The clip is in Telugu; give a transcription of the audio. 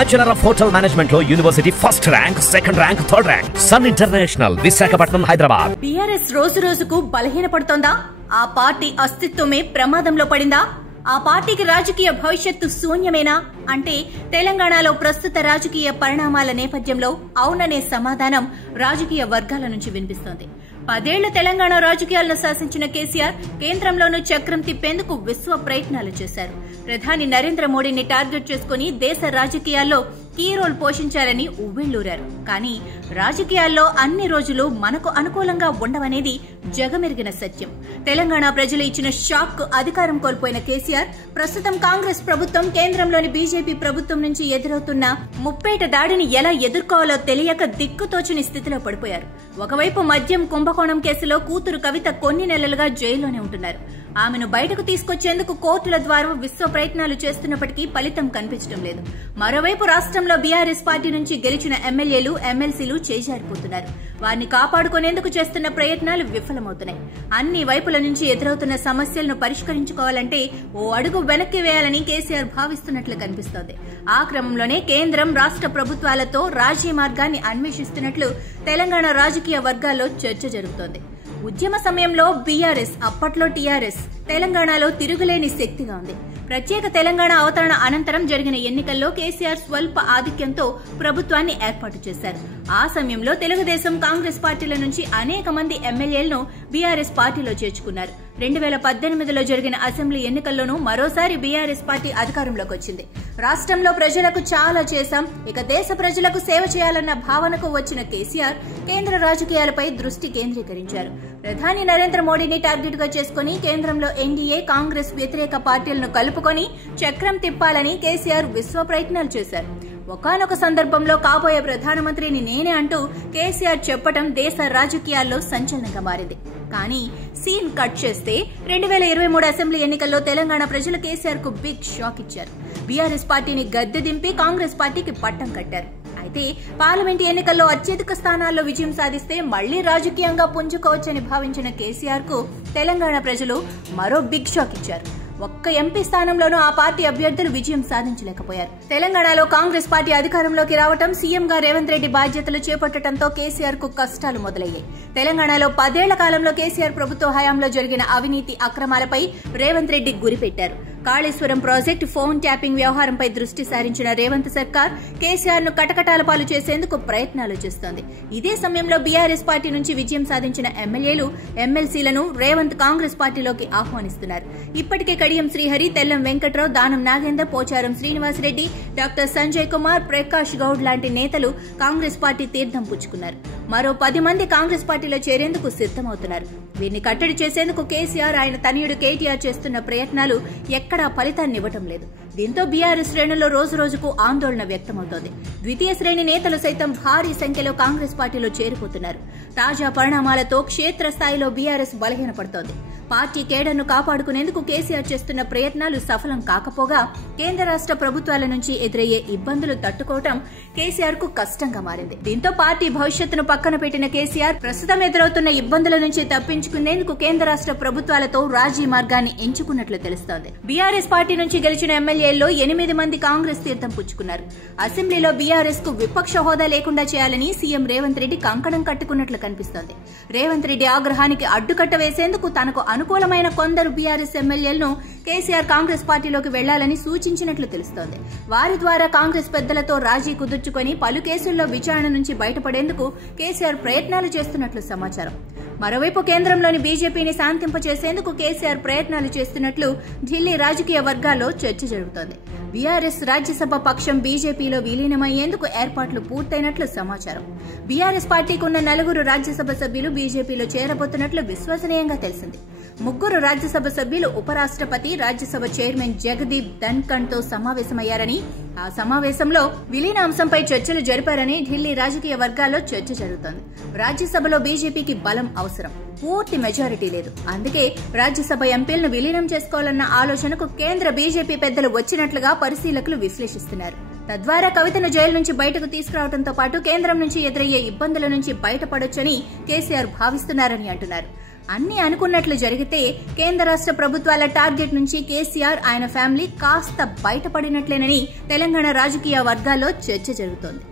బ్యాచులర్ ఆఫ్ హోటల్ మేనేజ్మెంట్ లో university first rank, second rank, third rank. Sun International, Visakhapatnam, Hyderabad. BRS రోజు రోజుకు బలహీనపడుతోందా? ఆ పార్టీ అస్తిత్వమే ప్రమాదంలో పడిందా? ఆ పార్టీకి రాజకీయ భవిష్యత్తు శూన్యమేనా అంటే తెలంగాణలో ప్రస్తుత రాజకీయ పరిణామాల నేపథ్యంలో అవుననే సమాధానం రాజకీయ వర్గాల నుంచి వినిపిస్తోంది. 10 ఏళ్ల తెలంగాణ రాజకీయాలను శాసించిన కేసీఆర్ కేంద్రంలోనూ చక్రం తిప్పేందుకు విశ్వ ప్రయత్నాలు చేశారు. ప్రధాని నరేంద్ర మోడీని టార్గెట్ చేసుకుని దేశ రాజకీయాల్లో కీ రోల్ పోషించాలని ఉవ్విళ్లూరారు. కానీ రాజకీయాల్లో అన్ని రోజులు మనకు అనుకూలంగా ఉండవనేది జగమెరిగిన సత్యం. తెలంగాణ ప్రజలు ఇచ్చిన షాక్ కు అధికారం కోల్పోయిన కేసీఆర్ ప్రస్తుతం కాంగ్రెస్ ప్రభుత్వం, కేంద్రంలోని బీజేపీ ప్రభుత్వం నుంచి ఎదురవుతున్న ముప్పేట దాడిని ఎలా ఎదుర్కోవాలో తెలియక దిక్కుతోచని స్థితిలో పడిపోయారు. ఒకవైపు మద్యం కుంభకోణం కేసులో కూతురు కవిత కొన్ని నెలలుగా జైల్లోనే ఉంటున్నారు. ఆమెను బయటకు తీసుకొచ్చేందుకు కోర్టుల ద్వారా విశ్వ ప్రయత్నాలు చేస్తున్నప్పటికీ ఫలితం కనిపించడం లేదు. మరోవైపు రాష్ట్రంలో బీఆర్ఎస్ పార్టీ నుంచి గెలిచిన ఎమ్మెల్యేలు, ఎమ్మెల్సీలు చేజారిపోతున్నారు. వారిని కాపాడుకునేందుకు చేస్తున్న ప్రయత్నాలు విఫలమవుతున్నాయి. అన్ని వైపుల నుంచి ఎదురవుతున్న సమస్యలను పరిష్కరించుకోవాలంటే ఓ అడుగు వెనక్కి వేయాలని కేసీఆర్ భావిస్తున్నట్లు కనిపిస్తోంది. ఆ క్రమంలోనే కేంద్రం, రాష్ట్ర ప్రభుత్వాలతో రాజీ మార్గాన్ని అన్వేషిస్తున్నట్లు తెలంగాణ రాజకీయ వర్గాల్లో చర్చ జరుగుతోంది. ఉద్యమ సమయంలో బీఆర్ఎస్, అప్పట్లో టీఆర్ఎస్ తెలంగాణలో తిరుగులేని శక్తిగా ఉంది. ప్రత్యేక తెలంగాణ అవతరణ అనంతరం జరిగిన ఎన్నికల్లో కేసీఆర్ స్వల్ప ఆధిక్యంతో ప్రభుత్వాన్ని ఏర్పాటు చేశారు. ఆ సమయంలో తెలుగుదేశం, కాంగ్రెస్ పార్టీల నుంచి అనేక మంది ఎమ్మెల్యేలను బీఆర్ఎస్ పార్టీలో చేర్చుకున్నారు. 2018లో జరిగిన అసెంబ్లీ ఎన్నికల్లోనూ మరోసారి బీఆర్ఎస్ పార్టీ అధికారంలోకి వచ్చింది. రాష్ట్రంలో ప్రజలకు చాలా చేశాం, ఇక దేశ ప్రజలకు సేవ చేయాలన్న భావనకు వచ్చిన కేసీఆర్ కేంద్ర రాజకీయాలపై దృష్టి కేంద్రీకరించారు. ప్రధాని నరేంద్ర మోడీని టార్గెట్ గా చేసుకుని కేంద్రంలో ఎన్డీఏ, కాంగ్రెస్ వ్యతిరేక పార్టీలను కలుపుకొని చక్రం తిప్పాలని కేసీఆర్ విశ్వ ప్రయత్నాలు చేశారు. ఒకానొక సందర్భంలో కాబోయే ప్రధానమంత్రిని నేనే అంటూ కేసీఆర్ చెప్పడం దేశ రాజకీయాల్లో సంచలనంగా మారింది. కానీ సీన్ కట్ చేస్తే 2023 అసెంబ్లీ ఎన్నికల్లో తెలంగాణ ప్రజలు కేసీఆర్ కు బిగ్ షాక్ ఇచ్చారు. బీఆర్ఎస్ పార్టీని గద్దె దింపి కాంగ్రెస్ పార్టీకి పట్టం కట్టారు. అయితే పార్లమెంటు ఎన్నికల్లో అత్యధిక స్థానాల్లో విజయం సాధిస్తే మళ్లీ రాజకీయంగా పుంజుకోవచ్చని భావించిన కేసీఆర్ కు తెలంగాణ ప్రజలు మరో బిగ్ షాక్ ఇచ్చారు. ఒక్క ఎంపీ స్థానంలోనూ ఆ పార్టీ అభ్యర్థులు విజయం సాధించలేకపోయారు. తెలంగాణలో కాంగ్రెస్ పార్టీ అధికారంలోకి రావడం, సీఎంగా రేవంత్ రెడ్డి బాధ్యతలు చేపట్టడంతో కేసీఆర్ కు కష్టాలు మొదలయ్యాయి. తెలంగాణలో 10 ఏళ్ల కాలంలో కేసీఆర్ ప్రభుత్వ హయాంలో జరిగిన అవినీతి అక్రమాలపై రేవంత్ రెడ్డి గురిపెట్టారు. కాళేశ్వరం ప్రాజెక్టు, ఫోన్ ట్యాపింగ్ వ్యవహారంపై దృష్టి సారించిన రేవంత్ సర్కార్ కేసీఆర్ ను కటకటాల పాలు చేసేందుకు ప్రయత్నాలు చేస్తోంది. ఇదే సమయంలో బీఆర్ఎస్ పార్టీ నుంచి విజయం సాధించిన ఎమ్మెల్యేలు, ఎమ్మెల్సీలను రేవంత్ కాంగ్రెస్ పార్టీలోకి ఆహ్వానిస్తున్నారు. ఇప్పటికే కడియం శ్రీహరి, తెల్లం వెంకట్రావు, దానం నాగేందర్, పోచారం శ్రీనివాసరెడ్డి, డాక్టర్ సంజయ్ కుమార్, ప్రకాష్ గౌడ్ లాంటి నేతలు కాంగ్రెస్ పార్టీ తీర్థం పుచ్చుకున్నారు. మరో 10 మంది కాంగ్రెస్ పార్టీలో చేరేందుకు సిద్దమవుతున్నారు. వీరిని కట్టడి చేసేందుకు కేసీఆర్, ఆయన తనయుడు కేటీఆర్ చేస్తున్న ప్రయత్నాలు ఎక్కడా ఫలితాన్ని ఇవ్వటం లేదు. దీంతో బీఆర్ఎస్ శ్రేణుల్లో రోజు రోజుకు ఆందోళన వ్యక్తమవుతోంది. ద్వితీయ శ్రేణి నేతలు సైతం భారీ సంఖ్యలో కాంగ్రెస్ పార్టీలో చేరిపోతున్నారు. తాజా పరిణామాలతో క్షేత్రస్థాయిలో బీఆర్ఎస్ బలహీనపడుతోంది. పార్టీ కేడర్ను కాపాడుకునేందుకు కేసీఆర్ చేస్తున్న ప్రయత్నాలు సఫలం కాకపోగా కేంద్ర రాష్ట్ర ప్రభుత్వాల నుంచి ఎదురయ్యే ఇబ్బందులు తట్టుకోవటం కేసీఆర్ కు కష్టంగా మారింది. దీంతో పార్టీ భవిష్యత్తును పక్కన పెట్టిన కేసీఆర్ ప్రస్తుతం ఎదురవుతున్న ఇబ్బందుల నుంచి తప్పించుకునేందుకు కేంద్ర రాష్ట్ర ప్రభుత్వాలతో రాజీ మార్గాన్ని ఎంచుకున్నట్లు తెలుస్తోంది. బీఆర్ఎస్ పార్టీ నుంచి గెలిచిన ఎమ్మెల్యేల్లో 8 మంది కాంగ్రెస్ తీర్థం పుచ్చుకున్నారు. అసెంబ్లీలో బీఆర్ఎస్ కు విపక్ష హోదా లేకుండా చేయాలని సీఎం రేవంత్ రెడ్డి కంకణం కట్టుకున్నట్లు కనిపిస్తోంది. రేవంత్ రెడ్డి ఆగ్రహానికి అడ్డుకట్ట వేసేందుకు తనకు అనుకూలమైన కొందరు బీఆర్ఎస్ ఎమ్మెల్యేలను కేసీఆర్ కాంగ్రెస్ పార్టీలోకి వెళ్లాలని సూచించినట్లు తెలుస్తోంది. వారి ద్వారా కాంగ్రెస్ పెద్దలతో రాజీ కుదుర్చుకొని పలు కేసుల్లో విచారణ నుంచి బయటపడేందుకు కేసీఆర్ ప్రయత్నాలు చేస్తున్నట్లు సమాచారం. మరోవైపు కేంద్రంలోని బీజేపీని శాంతింపచేసేందుకు కేసీఆర్ ప్రయత్నాలు చేస్తున్నట్లు ఢిల్లీ రాజకీయ వర్గాల్లో చర్చ జరుగుతోంది. బీఆర్ఎస్ రాజ్యసభ పక్షం బీజేపీలో విలీనమయ్యేందుకు ఏర్పాట్లు పూర్తయినట్లు సమాచారం. బీఆర్ఎస్ పార్టీకి ఉన్న 4 రాజ్యసభ సభ్యులు బీజేపీలో చేరబోతున్నట్లు విశ్వసనీయంగా తెలిసింది. 3 రాజ్యసభ సభ్యులు ఉపరాష్ట్రపతి, రాజ్యసభ చైర్మన్ జగదీప్ ధన్ఖడ్ తో సమావేశమయ్యారని, ఆ సమావేశంలో విలీన అంశంపై చర్చలు జరిపారని ఢిల్లీ రాజకీయ వర్గాల్లో చర్చ జరుగుతోంది. రాజ్యసభలో బీజేపీకి బలం అవసరం, పూర్తి మెజారిటీ లేదు. అందుకే రాజ్యసభ ఎంపీలను విలీనం చేసుకోవాలన్న ఆలోచనకు కేంద్ర బీజేపీ పెద్దలు వచ్చినట్లుగా పరిశీలకులు విశ్లేషిస్తున్నారు. తద్వారా కవితను జైలు నుంచి బయటకు తీసుకురావడంతో పాటు కేంద్రం నుంచి ఎదురయ్యే ఇబ్బందుల నుంచి బయటపడొచ్చని కేసీఆర్ భావిస్తున్నారని అంటున్నారు. అన్ని అనుకున్నట్లు జరిగితే కేంద్ర రాష్ట్ర ప్రభుత్వాల టార్గెట్ నుంచి కేసీఆర్ ఆయన ఫ్యామిలీ కాస్త బయటపడినట్లేనని తెలంగాణ రాజకీయ వర్గాల్లో చర్చ జరుగుతోంది.